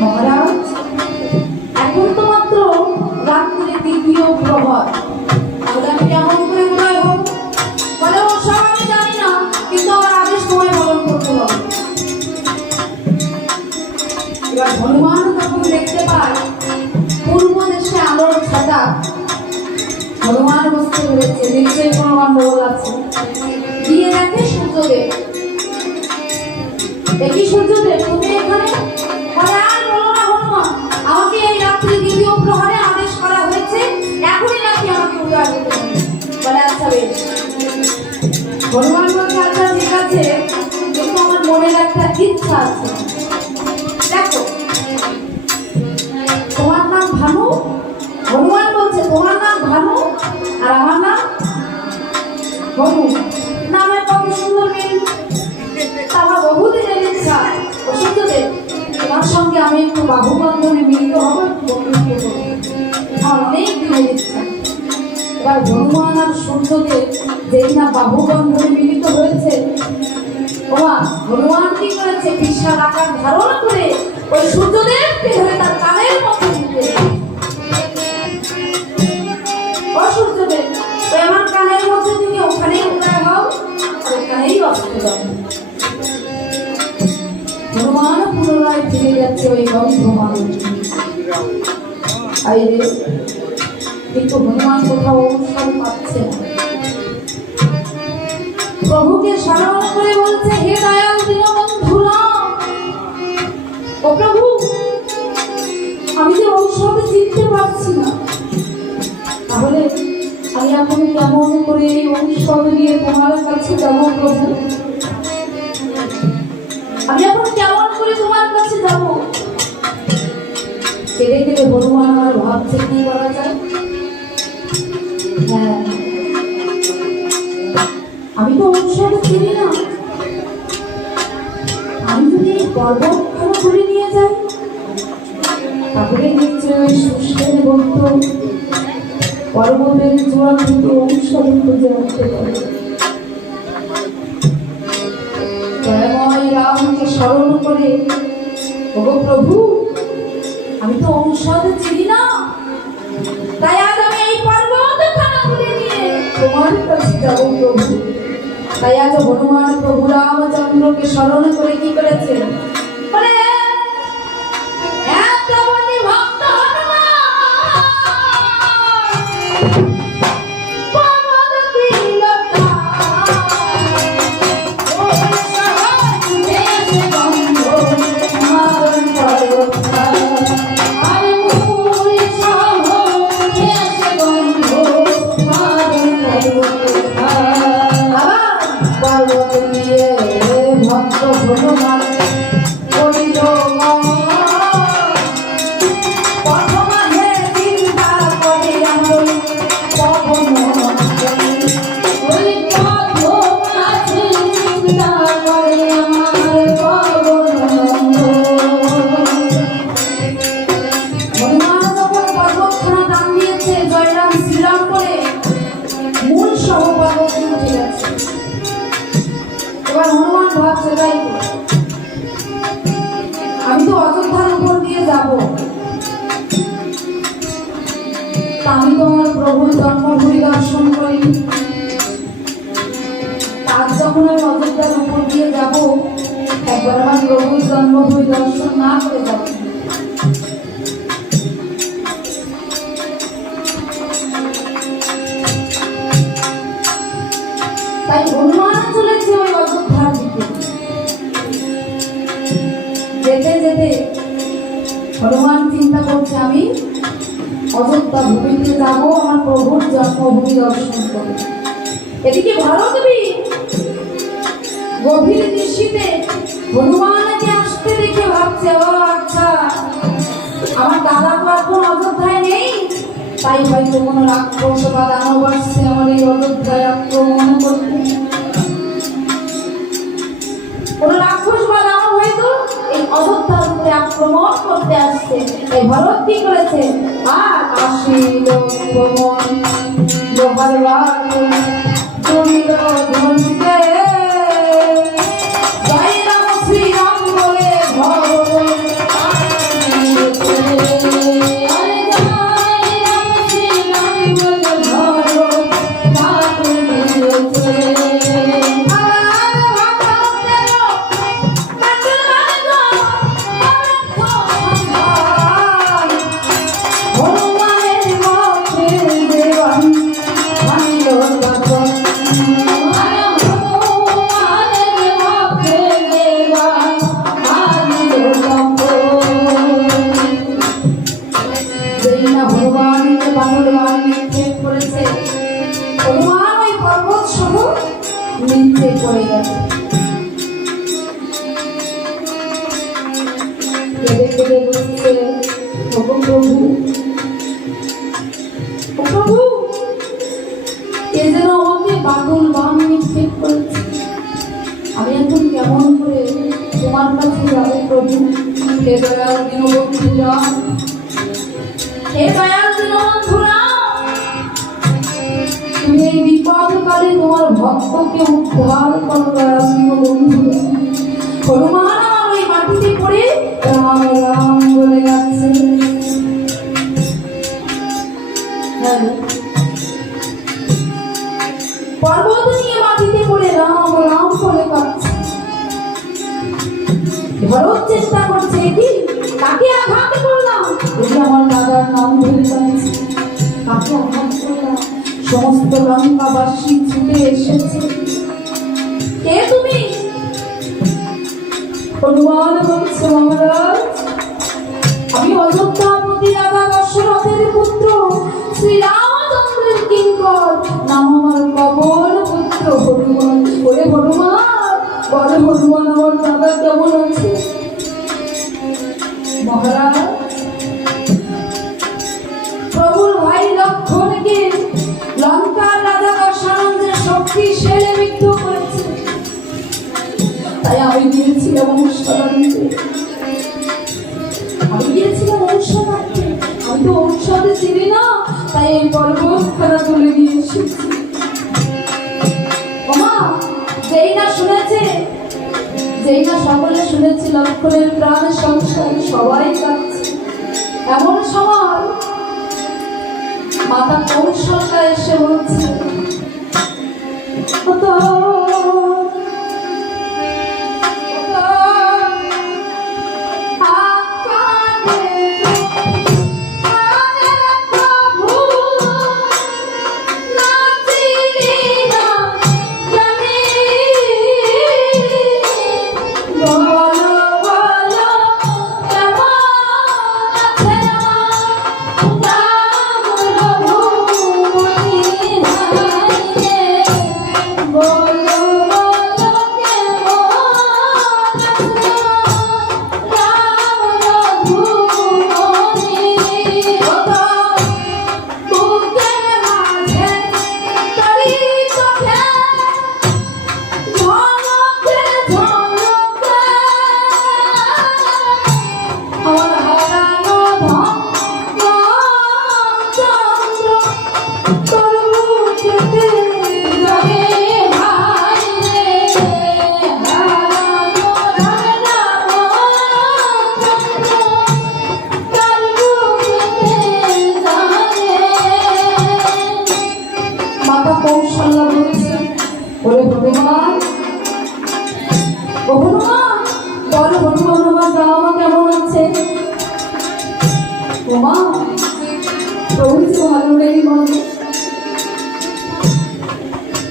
মহারাজ, এখন তো মাত্র রাত্রি দ্বিতীয় প্রহর, তাহলে আমি কেমন করে উদয় হব? বলে ওসব আমি জানি না, কিন্তু আমার আদেশ তোমায় পালন করতে হবে। এবার হনুমান যখন দেখতে পায় পূর্ব দেশে আলোর ছাতা, হনুমান বুঝতে পেরেছে নিশ্চয়ই কোনো গন্ডগোল আছে। গিয়ে দেখে সূর্যদেব। দেখি সূর্যদেব, তুমি এখানে? বলে আর বলো না হনুমান, আমাকে এই রাত্রি দ্বিতীয় প্রহরে আদেশ করা হয়েছে, এখনই নাকি আমাকে উদয় হতে হবে। বলে আচ্ছা বেশ। হনুমান বলছে আচ্ছা ঠিক আছে, কিন্তু আমার মনের একটা ইচ্ছা আছে। দেখো, তোমার নাম ভানু? হনুমান বলছে তোমার নাম ভানু আর আমার নাম হনু, নামের কত সুন্দর মিল। আমার বহুদিনের ইচ্ছা সূর্যদেব, তোমার সঙ্গে আমি একটু বাহু বন্ধনে মিলিত হব, আমার অনেক দিনের ইচ্ছা। এবার হনুমান আর সূর্যদেব যেই না বাহু বন্ধনে মিলিত হয়েছে, ওমা হনুমান কি করেছে, বিশাল আকার ধারণ করে ওই সূর্যদেবকে ধরে তার কানের মধ্যে ঢুকে। ও সূর্যদেব, আমার কানের মধ্যে তুমি ওখানেই উদয় হও, ওখানেই অস্ত যাও। হনুমান পুনরায় ফিরে যাচ্ছে ওই গন্ধমাল। কিন্তু হনুমান কোথাও অনুসরণ পাচ্ছে না। প্রভুকে স্মরণ করে বলছে, হে দয়াল দীনবন্ধু রাম, ও প্রভু, আমি যে ঔষধ চিনতে পারছি না, তাহলে আমি এখন কেমন করে এই ঔষধ নিয়ে তোমার কাছে যাব প্রভু? আমি এখন কেমন করে তোমার কাছে যাব? কেঁদে কেঁদে হনুমান আমার ভাবছে কি করা যায়। হ্যাঁ, আমি তো ঔষধ চিনি না, আমি যদি পর্বত করে নিয়ে যাই, তাহলে নিশ্চয়ই সুস্থের বন্ধু পর্বতের চূড়া থেকে ঔষধ খুঁজে আনতে পারে। দয়াময় রামকে স্মরণ করে, ওগো প্রভু, আমি তো ঔষধ চিনি না, তাই আজ আমি এই পর্বত খানাগুলি নিয়ে তোমার কাছে যাব প্রভু। তাই আজ হনুমান প্রভু রামচন্দ্রকে স্মরণ করে কি করেছে, বলে ভক্ত হনুমান ভাবছে, তাই আমি তো অযোধ্যার উপর দিয়ে যাব, আমি তো আমার প্রভুর জন্মভূমি দর্শন করি, আজ যখন আমি অযোধ্যার উপর দিয়ে যাব, একবার আমার প্রভুর জন্মভূমি দর্শন না করে যাব। তাই হনুমান চলেছে ওই অযোধ্যার দিকে। যেতে যেতে হনুমান চিন্তা করছে, আমি অযোধ্যা ভূমিতে যাবো, আমার প্রভুর জন্মভূমি দর্শন করবো। এদিকে ভারতবীর গভীর দৃষ্টিতে হনুমানকে আসতে দেখে ভাবছে, ও আচ্ছা, আমার দাদা তো এখন অযোধ্যায় নেই, তাই হয়তো কোনো রাক্ষস বা দানব আসছে আমার এই অযোধ্যায় আক্রমণ করতে। কোনো রাক্ষস বা দানব হয়তো এই অযোধ্যার উপরে আক্রমণ করতে আসছে। এই ভরত কি করেছে? আর আসিল ভ্রমণ লোহার বাক্য জমিল ধনকে জয় রাম শ্রীরাম বলে ভগবান নিচে পড়ে গেছে। কেঁদে বলছে, প্রভু প্রভু এ যেন আমাকে বাদল বান নিক্ষেপ করেছে। আমি এখন কেমন করে তোমার কাছে যাবো প্রভু? হে দয়াল দীনবন্ধুরা, হে দয়াল দীনবন্ধুরা, তুমি এই বিপদকালে তোমার ভক্তকে উদ্ধার করো দয়াল দীনবন্ধুরা। হনুমান আমার ওই মাটিতে পড়ে রাম রাম বলে যাচ্ছে। পর্বত নিয়ে মাটিতে পড়ে রাম রাম বলে কাঁদছে। ভরত চিন্তা করছে, কি কাকে আঘাত করলাম? এই আমার দাদার নাম ধরে কাঁদছে। কাকে আঘাত করলাম? সমস্ত লঙ্কাবাসী ছুটে এসেছে। কে তুমি? হনুমান বলছে, মহারাজ আমি অযোধ্যাপতি রাজা দশরথের পুত্র শ্রীরামচন্দ্রের কিঙ্কর, নাম আমার পবন পুত্র হনুমান। ওরে হনুমান, বলে হনুমান আমার দাদা কেমন আছে? মহারাজ প্রভুর ভাই লক্ষণকে লঙ্কার রাজা দশরথের শক্তিশালী বিদ্ধ করেছে, তাই আমি গিয়েছিলাম অনুষ্ঠানে। আমি তো ঔষধে চিনি না, তাই এই পর্বত খানা তুলে নিয়ে এসেছি। ওমা, যেই না সকলে শুনেছি লক্ষণের প্রাণ সংসার সবাই কাঁদছে, এমন সময় মাতা কৌশল্যা এসে বলছে,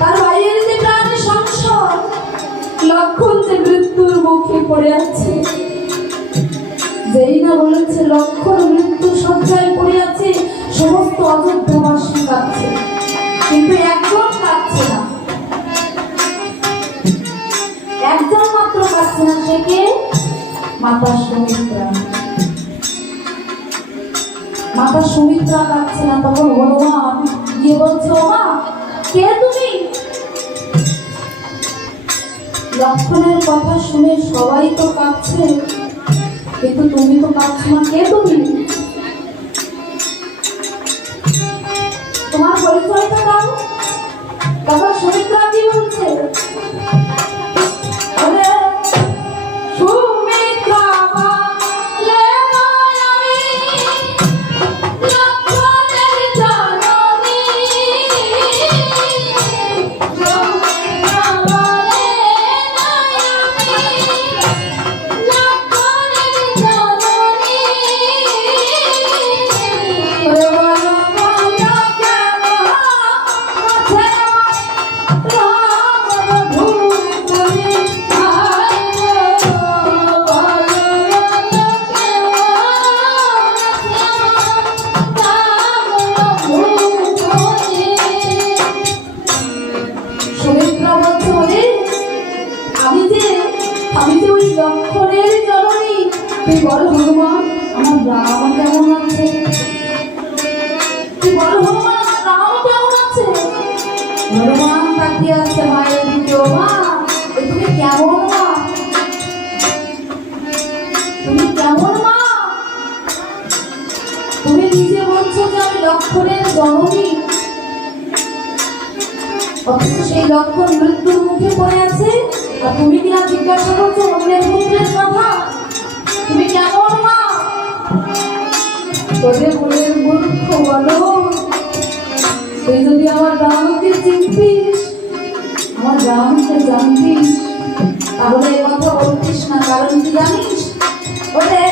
তার ভাইয়ের যে প্রাণে সংসার লক্ষণ যে মৃত্যুর মুখে পড়ে আছে। যেই না বলেছে লক্ষণ মৃত্যু শয্যায় পড়ে আছে, সমস্ত অযোধ্যাবাসী কাঁদছে, কিন্তু একজন কাঁদছে না, একজন মাত্র কাঁদছে না। সে কে? মাতা সুমিত্রা। মাতা সুমিত্রা কাঁদছে না, তখন হনুমান গিয়ে বলছে, ও মা কে তুমি? লক্ষণের কথা শুনে সবাই তো কাঁদছে, কিন্তু তুমি তো কাঁদছো না, কে তুমি? তোমার পরিচয়টা দাও। তখন সুমিত্রা কি বলছে, আরে সুমিত্রা বলে আমি লক্ষণের জননী। সুমিত্রা বলে আমি লক্ষণের জননী। ওরে বলো বলো কেন আছে রাম ভূপতি আয় গো। বলো বলো কেন আছে রাম ভূপতি। সুমিত্রা বলছে, ওরে আমি যে ওই লক্ষণের জননী। তুই বল হনুমান, আমার রাম কেমন আছে? তুই বল হনুমান, আমার রাম কেমন আছে? হনুমান তাকিয়ে আছে মায়ের দিকে। ও মা, তুমি কেমন মা? তুমি কেমন মা? তুমি নিজে বলছো যে আমি লক্ষণের জননী, অথচ সেই লক্ষণ মৃত্যুর মুখে পড়ে আছে, আর তুমি কিনা জিজ্ঞাসা করছো অন্যের পুত্রের কথা? তুমি কেমন মা? তোদের মনের মূর্খ বলো, তুই যদি আমার রামকে চিনতিস, আমার রামকে জানতিস, তাহলে এই কথা বলতিস না। কারণ কি জানিস? ওদের